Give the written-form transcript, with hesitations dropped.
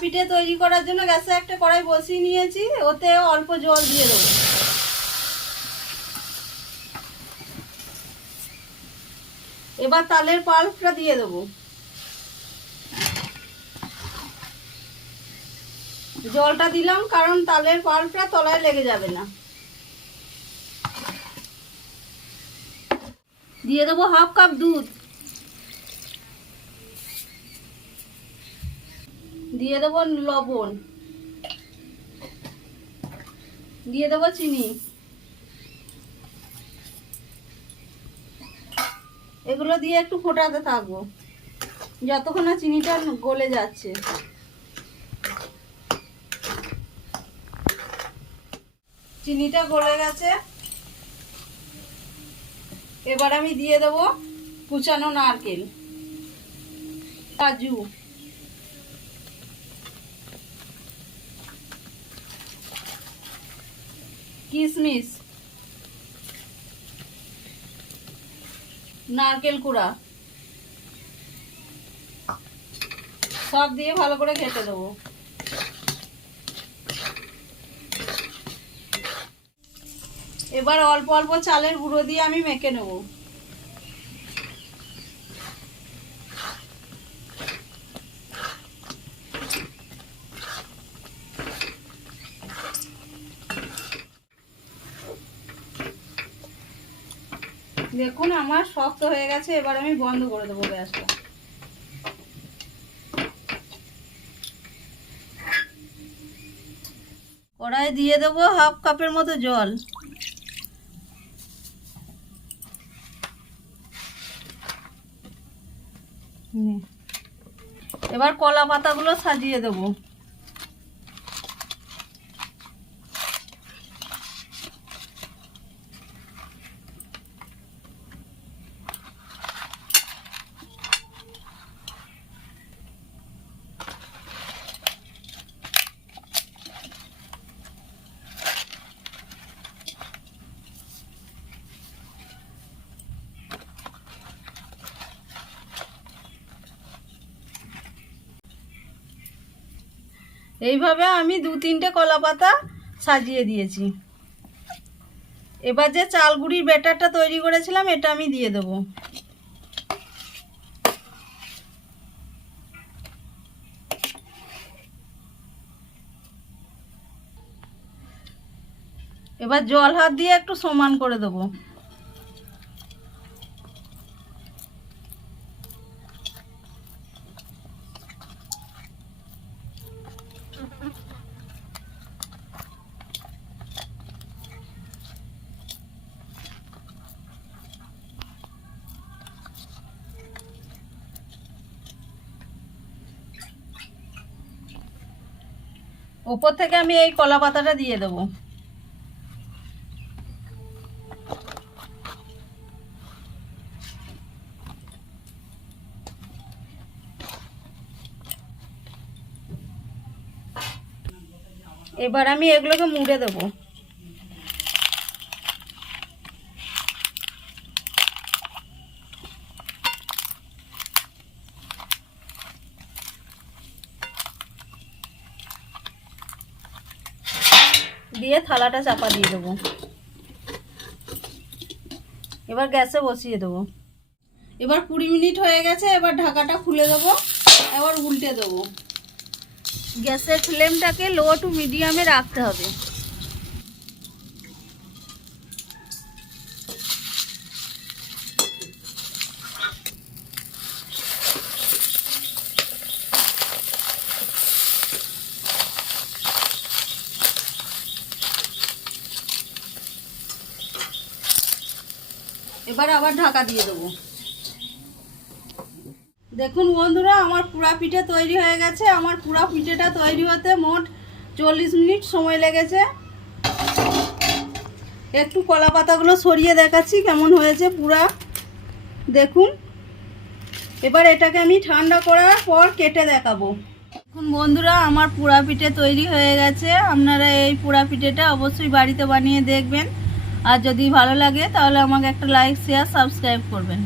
পিঠে তৈরি করার জন্য গ্যাসে একটা কড়াই বসিয়ে নিয়েছি, ওতে অল্প জল দিয়ে দেবো। এবার তালের পাল্পটা দিয়ে দেবো। জলটা দিলাম কারণ তালের পাল্পটা তলায় লেগে যাবে না। দিয়ে দেবো হাফ কাপ দুধ, দিয়ে দেবো লবণ, দিয়ে দেবো চিনি। এগুলো দিয়ে একটু ফোটাতে থাকবো যতক্ষণ না চিনিটা গলে যাচ্ছে। চিনিটা গলে গেছে, এবার আমি দিয়ে দেবো কুচানো নারকেল, কাজু, কিশমিশ, নারকেল কুড়া সব দিয়ে ভালো করে ঘেঁটে দেবো। এবার অল্প অল্প চালের গুঁড়ো দিয়ে আমি মেখে নেব। দেখুন আমার শক্ত হয়ে গেছে, এবার আমি বন্ধ করে দেবো গ্যাসটা। কড়াই দিয়ে দেবো হাফ কাপের মতো জল। এবার কলা পাতাগুলো সাজিয়ে দেবো। এইভাবে আমি 2-3টে কলা পাতা সাজিয়ে দিয়েছি। এবার যে চাল গুঁড়ির ব্যাটারটা তৈরি করেছিলাম এটা আমি দিয়ে দেবো। এবার জল হাত দিয়ে একটু সমান করে দেবো। উপর থেকে আমি এই কলা পাতাটা দিয়ে দেবো। এবার আমি এগুলোকে মুড়ে দেবো। দিয়ে থালাটা চাপা দিয়ে দেবো। এবার গ্যাসে বসিয়ে দেবো। এবার 20 মিনিট হয়ে গেছে, এবার ঢাকাটা খুলে দেবো, এবার উল্টে দেবো। গ্যাসের ফ্লেমটাকে লো টু মিডিয়ামে রাখতে হবে। এবার আবার ঢাকা দিয়ে দেবো। দেখুন বন্ধুরা, আমার পুরা পিঠে তৈরি হয়ে গেছে। আমার পুরা পিঠেটা তৈরি হতে মোট 40 মিনিট সময় লেগেছে। একটু কলা পাতাগুলো সরিয়ে দেখাচ্ছি কেমন হয়েছে পুরা, দেখুন। এবার এটাকে আমি ঠান্ডা করার পর কেটে দেখাবো। দেখুন বন্ধুরা, আমার পুরা পিঠে তৈরি হয়ে গেছে। আপনারা এই পুরা পিঠেটা অবশ্যই বাড়িতে বানিয়ে দেখবেন। আর যদি ভালো লাগে তাহলে আমাকে একটা লাইক, শেয়ার, সাবস্ক্রাইব করবেন।